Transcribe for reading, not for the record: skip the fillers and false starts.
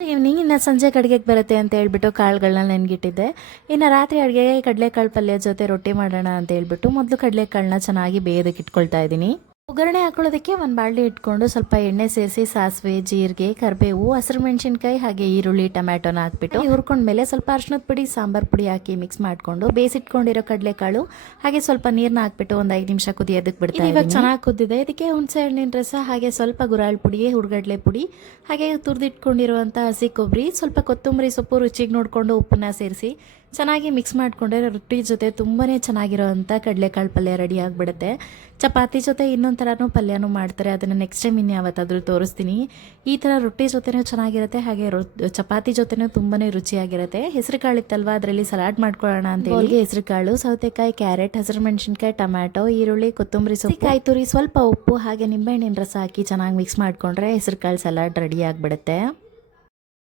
Evening ಇನ್ನು ಸಂಜೆ ಅಡುಗೆಗೆ ಬರುತ್ತೆ ಅಂತ ಹೇಳ್ಬಿಟ್ಟು ಕಾಳುಗಳನ್ನ ನೆನಗಿಟ್ಟಿದ್ದೆ. ಇನ್ನು ರಾತ್ರಿ ಅಡುಗೆಗೆ ಕಡಲೆಕಾಳು ಪಲ್ಯ ಜೊತೆ ರೊಟ್ಟಿ ಮಾಡೋಣ ಅಂತ ಹೇಳ್ಬಿಟ್ಟು ಮೊದಲು ಕಡಲೆಕಾಳನ್ನ ಚೆನ್ನಾಗಿ ಬೇಯೋದಕ್ಕೆ ಇಟ್ಕೊಳ್ತಾ ಇದ್ದೀನಿ. ಒಗ್ಗರಣೆ ಹಾಕೊಳ್ಳೋದಕ್ಕೆ ಒಂದು ಬಾಣಲೆ ಇಟ್ಕೊಂಡು ಸ್ವಲ್ಪ ಎಣ್ಣೆ ಸೇರಿಸಿ ಸಾಸಿವೆ, ಜೀರಿಗೆ, ಕರಿಬೇವು, ಹಸಿರು ಮೆಣಸಿನ್ಕಾಯಿ ಹಾಗೆ ಈರುಳ್ಳಿ, ಟೊಮ್ಯಾಟೊನ ಹಾಕ್ಬಿಟ್ಟು ಹುರ್ಕೊಂಡ್ಮೇಲೆ ಸ್ವಲ್ಪ ಅರ್ಶಿನದ ಪುಡಿ, ಸಾಂಬಾರ್ ಪುಡಿ ಹಾಕಿ ಮಿಕ್ಸ್ ಮಾಡಿಕೊಂಡು ಬೇಯಿಸಿಟ್ಕೊಂಡಿರೋ ಕಡಲೆಕಾಳು ಹಾಗೆ ಸ್ವಲ್ಪ ನೀರನ್ನ ಹಾಕ್ಬಿಟ್ಟು ಒಂದು 5 ನಿಮಿಷ ಕುದಿಯೋದಕ್ಕೆ ಬಿಡ್ತೀನಿ. ಇವಾಗ ಚೆನ್ನಾಗಿ ಕುದ್ದಿದೆ. ಇದಕ್ಕೆ ಹುಣಸೆ ಹಣ್ಣಿನ ರಸ ಹಾಗೆ ಸ್ವಲ್ಪ ಗುರಾಳ್ ಪುಡಿ, ಹುರ್ಗಡ್ಲೆ ಪುಡಿ ಹಾಗೆ ತುರಿದಿಟ್ಕೊಂಡಿರುವಂಥ ಹಸಿ ಕೊಬ್ಬರಿ, ಸ್ವಲ್ಪ ಕೊತ್ತಂಬರಿ ಸೊಪ್ಪು, ರುಚಿಗೆ ನೋಡಿಕೊಂಡು ಉಪ್ಪನ್ನ ಸೇರಿಸಿ ಚೆನ್ನಾಗಿ ಮಿಕ್ಸ್ ಮಾಡಿಕೊಂಡ್ರೆ ರೊಟ್ಟಿ ಜೊತೆ ತುಂಬಾ ಚೆನ್ನಾಗಿರೋವಂಥ ಕಡಲೆಕಾಳು ಪಲ್ಯ ರೆಡಿ ಆಗಿಬಿಡುತ್ತೆ. ಚಪಾತಿ ಜೊತೆ ಇನ್ನೊಂದು ಥರನೂ ಪಲ್ಯನೂ ಮಾಡ್ತಾರೆ, ಅದನ್ನು ನೆಕ್ಸ್ಟ್ ಟೈಮ್ ಇನ್ಯಾವತ್ತಾದರೂ ತೋರಿಸ್ತೀನಿ. ಈ ಥರ ರೊಟ್ಟಿ ಜೊತೆನೂ ಚೆನ್ನಾಗಿರುತ್ತೆ, ಹಾಗೆ ಚಪಾತಿ ಜೊತೆನೂ ತುಂಬಾ ರುಚಿಯಾಗಿರುತ್ತೆ. ಹೆಸರು ಕಾಳು ಇತ್ತಲ್ವ, ಅದರಲ್ಲಿ ಸಲಾಡ್ ಮಾಡ್ಕೊಳ್ಳೋಣ ಅಂತ ಹೇಳಿ ಹೆಸರು ಕಾಳು, ಸೌತೆಕಾಯಿ, ಕ್ಯಾರೆಟ್, ಹಸಿರು ಮೆಣಸಿನ್ಕಾಯಿ, ಟೊಮ್ಯಾಟೊ, ಈರುಳ್ಳಿ, ಕೊತ್ತಂಬರಿ ಸೊಪ್ಪು, ಕಾಯಿ ತುರಿ, ಸ್ವಲ್ಪ ಉಪ್ಪು ಹಾಗೆ ನಿಂಬೆಹಣ್ಣಿನ ರಸ ಹಾಕಿ ಚೆನ್ನಾಗಿ ಮಿಕ್ಸ್ ಮಾಡಿಕೊಂಡ್ರೆ ಹೆಸರು ಕಾಳು ಸಲಾಡ್ ರೆಡಿ ಆಗಿಬಿಡುತ್ತೆ.